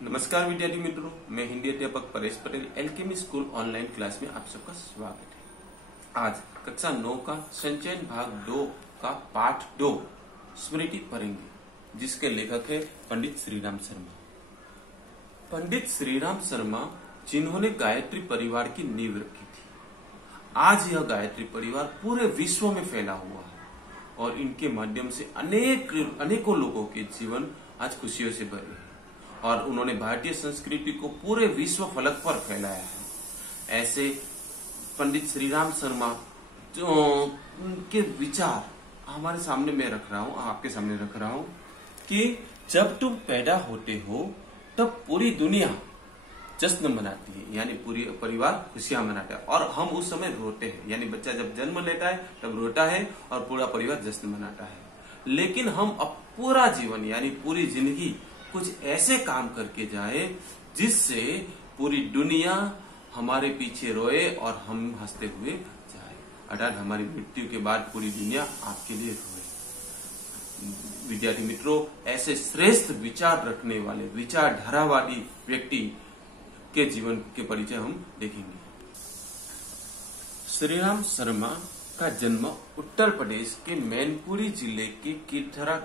नमस्कार विद्यार्थी मित्रों, मैं हिंदी अध्यापक Paresh Patel alchemy school online class में आप सबका स्वागत है। आज कक्षा 9 का संचयन भाग 2 का पाठ 2 स्मृति पढ़ेंगे, जिसके लेखक है पंडित श्रीराम शर्मा। पंडित श्रीराम शर्मा जिन्होंने गायत्री परिवार की नींव रखी थी। आज यह गायत्री परिवार पूरे विश्व में फैला हुआ है और इनके माध्यम से अनेकों लोगों के जीवन आज खुशियों से भरे हैं और उन्होंने भारतीय संस्कृति को पूरे विश्व फलक पर फैलाया है। ऐसे पंडित श्रीराम शर्मा जो उनके विचार हमारे सामने मैं रख रहा हूँ, आपके सामने रख रहा हूँ कि जब तुम पैदा होते हो तब पूरी दुनिया जश्न मनाती है, यानी पूरी परिवार खुशियां मनाता है और हम उस समय रोते हैं, यानी बच्चा जब जन्म लेता है तब रोता है और पूरा परिवार जश्न मनाता है। लेकिन हम अब पूरा जीवन यानी पूरी जिंदगी कुछ ऐसे काम करके जाए जिससे पूरी दुनिया हमारे पीछे रोए और हम हंसते हुए जाए, अर्थात हमारी मृत्यु के बाद पूरी दुनिया आपके लिए रोए। विद्यार्थी मित्रों, ऐसे श्रेष्ठ विचार रखने वाले विचारधारावादी व्यक्ति के जीवन के परिचय हम देखेंगे। श्रीराम शर्मा का जन्म उत्तर प्रदेश के मैनपुरी जिले के कीठरा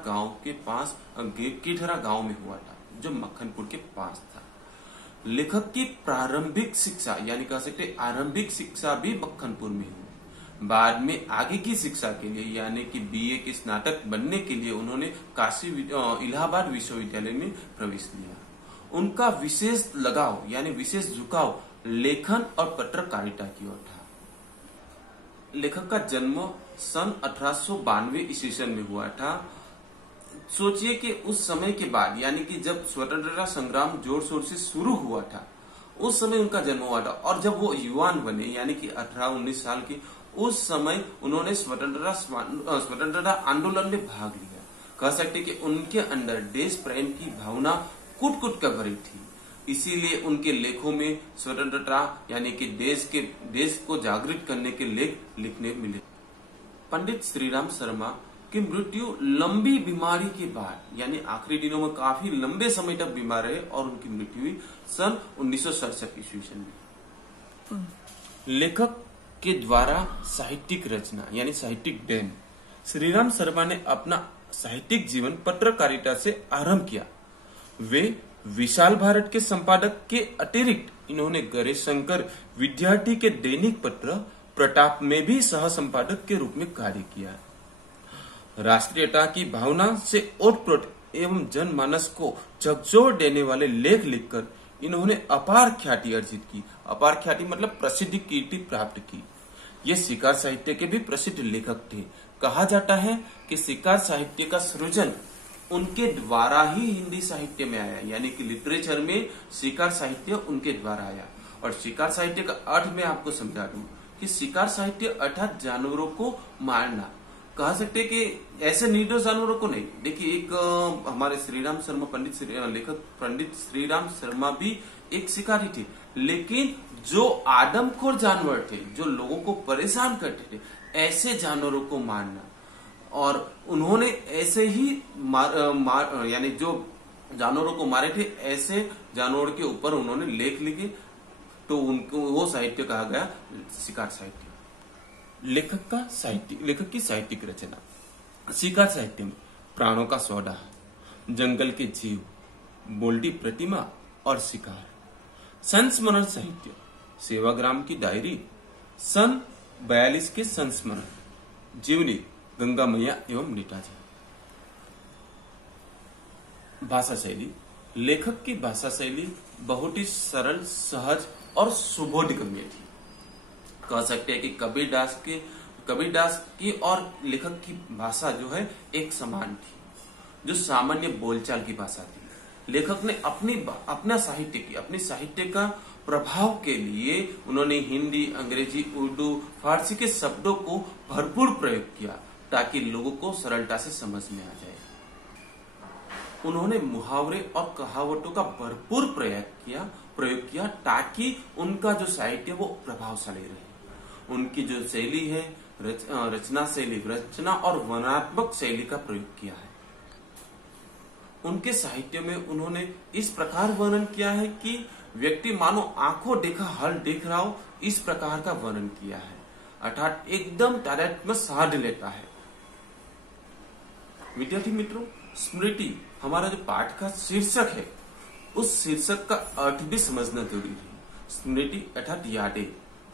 गांव में हुआ था, जो मक्खनपुर के पास था। लेखक की प्रारंभिक शिक्षा यानी कह सकते आरंभिक शिक्षा भी मक्खनपुर में हुई। बाद में आगे की शिक्षा के लिए यानी कि बीए के स्नातक बनने के लिए उन्होंने इलाहाबाद विश्वविद्यालय में प्रवेश लिया। उनका विशेष लगाव यानी विशेष झुकाव लेखन और पत्रकारिता की ओर था। लेखक का जन्म सन 1892 ईस्वी सन में हुआ था। सोचिए कि उस समय के बाद यानी कि जब स्वतंत्रता संग्राम जोर शोर से शुरू हुआ था, उस समय उनका जन्म हुआ था और जब वो युवान बने यानी कि 18-19 साल के, उस समय उन्होंने स्वतंत्रता आंदोलन में भाग लिया। कह सकते कि उनके अंदर देश प्रेम की भावना कुट कुट कर भरी थी, इसीलिए उनके लेखों में स्वतंत्रता यानी कि देश को जागृत करने के लेख लिखने मिले। पंडित श्रीराम शर्मा की मृत्यु लंबी बीमारी के बाद यानी आखिरी दिनों में काफी लंबे समय तक बीमार रहे और उनकी मृत्यु हुई सन 1967 ईस्वी सन में। लेखक के द्वारा साहित्यिक रचना यानी साहित्यिक देन। श्रीराम शर्मा ने अपना साहित्यिक जीवन पत्रकारिता से आरंभ किया। वे विशाल भारत के संपादक के अतिरिक्त इन्होंने गौरीशंकर विद्यार्थी के दैनिक पत्र प्रताप में भी सह संपादक के रूप में कार्य किया। राष्ट्रीयता की भावना से ओतप्रोत एवं जनमानस को झकझोर देने वाले लेख लिखकर इन्होंने अपार ख्याति अर्जित की। अपार ख्याति मतलब प्रसिद्ध कीर्ति प्राप्त की। ये शिकार साहित्य के भी प्रसिद्ध लेखक थे। कहा जाता है कि शिकार साहित्य का सृजन उनके द्वारा ही हिंदी साहित्य में आया, यानी कि लिटरेचर में शिकार साहित्य उनके द्वारा आया। और शिकार साहित्य का अर्थ मैं आपको समझा दूं कि शिकार साहित्य अर्थात जानवरों को मारना। कह सकते कि ऐसे निर्दोष जानवरों को नहीं। देखिए, एक हमारे श्रीराम शर्मा लेखक पंडित श्रीराम शर्मा भी एक शिकारी थे, लेकिन जो आदमखोर जानवर थे, जो लोगों को परेशान करते थे, ऐसे जानवरों को मारना। और उन्होंने ऐसे ही यानी जो जानवरों को मारे थे, ऐसे जानवरों के ऊपर उन्होंने लेख लिखे, तो उनको वो साहित्य कहा गया शिकार साहित्य। लेखक की साहित्यिक रचना। शिकार साहित्य में प्राणों का सौदा, जंगल के जीव, बोल्डी प्रतिमा और शिकार। संस्मरण साहित्य, सेवाग्राम की डायरी, सन 42 के संस्मरण, जीवनी, गंगा मैया एवं नेताजी। भाषा शैली। लेखक की भाषा शैली बहुत ही सरल, सहज और सुबोधगम्य थी। कह सकते हैं कि कबीरदास की और लेखक की भाषा जो है एक समान थी, जो सामान्य बोलचाल की भाषा थी। लेखक ने अपनी साहित्य का प्रभाव के लिए उन्होंने हिंदी, अंग्रेजी, उर्दू, फारसी के शब्दों को भरपूर प्रयोग किया ताकि लोगों को सरलता से समझ में आ जाए। उन्होंने मुहावरे और कहावतों का भरपूर प्रयोग किया ताकि उनका जो साहित्य वो प्रभावशाली रहे। उनकी जो शैली है रचना और वर्णनात्मक शैली का प्रयोग किया है। उनके साहित्य में उन्होंने इस प्रकार वर्णन किया है कि व्यक्ति मानो आंखों देखा हल देख रहा हो, इस प्रकार का वर्णन किया है, अर्थात एकदम डायरेक्ट में साध लेता है। विद्यार्थी मित्रों, स्मृति हमारा जो पाठ का शीर्षक है, उस शीर्षक का अर्थ भी समझना जरूरी है। स्मृति अर्थात यादें,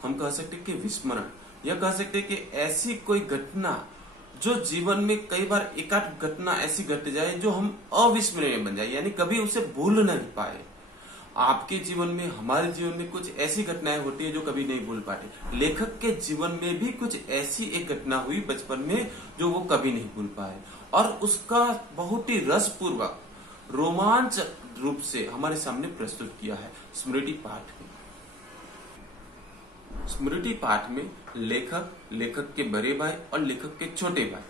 हम कह सकते कि विस्मरण, या कह सकते कि ऐसी कोई घटना जो जीवन में कई बार एकाध घटना ऐसी घट जाए जो हम अविस्मरणीय बन जाए, यानी कभी उसे भूल नहीं पाए। आपके जीवन में, हमारे जीवन में कुछ ऐसी घटनाएं होती है जो कभी नहीं भूल पाते। लेखक के जीवन में भी कुछ ऐसी एक घटना हुई बचपन में जो वो कभी नहीं भूल पाए, और उसका बहुत ही रसपूर्वक रोमांच रूप से हमारे सामने प्रस्तुत किया है स्मृति पाठ में। स्मृति पाठ में लेखक, लेखक के बड़े भाई और लेखक के छोटे भाई,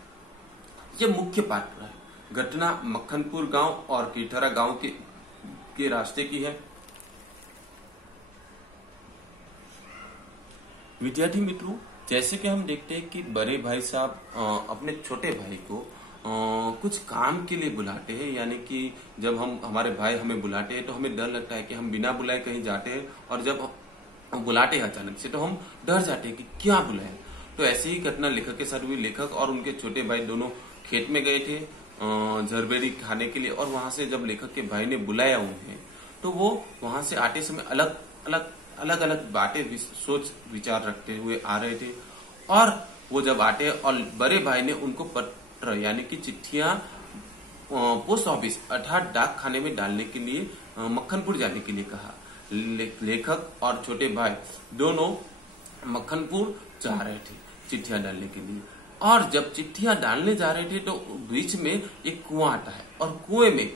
ये मुख्य पात्र है। घटना मक्खनपुर गांव और कीठरा गांव के रास्ते की है। विद्यार्थी मित्रों, जैसे कि हम देखते हैं कि बड़े भाई साहब अपने छोटे भाई को कुछ काम के लिए बुलाते हैं, यानी कि जब हमारे भाई हमें बुलाते हैं तो हमें डर लगता है कि हम बिना बुलाए कहीं जाते हैं, और जब बुलाते हैं अचानक से तो हम डर जाते हैं कि क्या बुलाए। तो ऐसी ही घटना लेखक के साथ हुई। लेखक और उनके छोटे भाई दोनों खेत में गए थे झरबेरी खाने के लिए, और वहां से जब लेखक के भाई ने बुलाया उन्हें, तो वो वहां से आते समय अलग अलग बातें सोच विचार रखते हुए आ रहे थे। और वो जब आते और बड़े भाई ने उनको पत्र यानी कि चिट्ठियां पोस्ट ऑफिस अर्थात डाक खाने में डालने के लिए मक्खनपुर जाने के लिए कहा। लेखक और छोटे भाई दोनों मक्खनपुर जा रहे थे चिट्ठियां डालने के लिए, और जब चिट्ठियां डालने जा रहे थे तो बीच में एक कुआं आता है, और कुएं में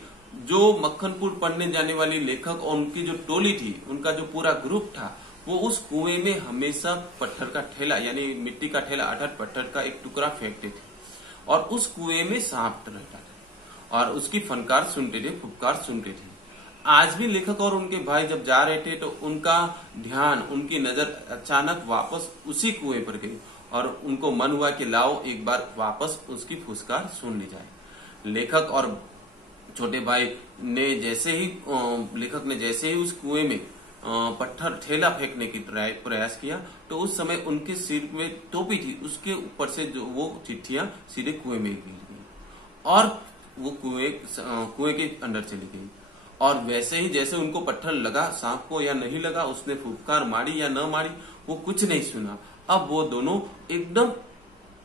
जो मक्खनपुर पढ़ने जाने वाली लेखक और उनकी जो टोली थी, उनका जो पूरा ग्रुप था, वो उस कुएं में हमेशा पत्थर का ठेला यानी मिट्टी का ठेला अर्थात पत्थर का एक टुकड़ा फेंकते थे, और उस कुएं में सांप रहता था और उसकी फनकार सुनते थे, फुफकार सुनते थे। आज भी लेखक और उनके भाई जब जा रहे थे तो उनका ध्यान, उनकी नजर अचानक वापस उसी कुएं पर गई, और उनको मन हुआ कि लाओ एक बार वापस उसकी फुसकार सुन ली जाए। लेखक और छोटे भाई ने जैसे ही लेखक ने जैसे ही उस कुएं में पत्थर ठेला फेंकने की प्रयास किया, तो उस समय उनके सिर में टोपी थी, उसके ऊपर से जो वो चिट्ठियां सीधे कुएं में गिर गई और वो कुएं के अंदर चली गई। और वैसे ही जैसे उनको पत्थर लगा सांप को या नहीं लगा, उसने फुफकार मारी या न मारी, वो कुछ नहीं सुना। अब वो दोनों एकदम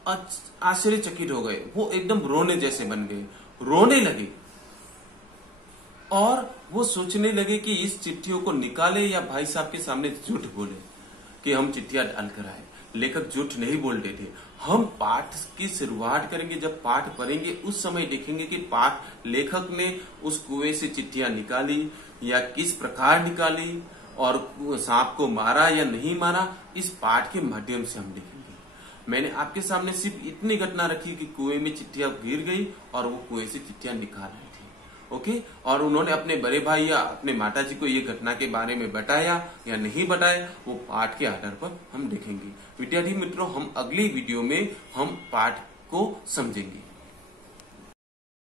आश्चर्यचकित हो गए, वो एकदम रोने जैसे बन गए, रोने लगे, और वो सोचने लगे कि इस चिट्ठियों को निकाले या भाई साहब के सामने झूठ बोले कि हम चिट्ठियां डालकर आए। लेखक झूठ नहीं बोलते थे। हम पाठ की शुरुआत करेंगे, जब पाठ पढ़ेंगे उस समय देखेंगे कि पाठ लेखक ने उस कुएं से चिट्ठियां निकाली या किस प्रकार निकाली, और सांप को मारा या नहीं मारा, इस पाठ के माध्यम से हम देखेंगे। मैंने आपके सामने सिर्फ इतनी घटना रखी कि कुएं में चिट्ठियां गिर गई और वो कुएं से चिट्ठियां निकाल रहे थे। ओके, और उन्होंने अपने बड़े भाई या अपने माताजी को ये घटना के बारे में बताया या नहीं बताया, वो पाठ के आधार पर हम देखेंगे। विद्यार्थी मित्रों, हम अगली वीडियो में हम पाठ को समझेंगे।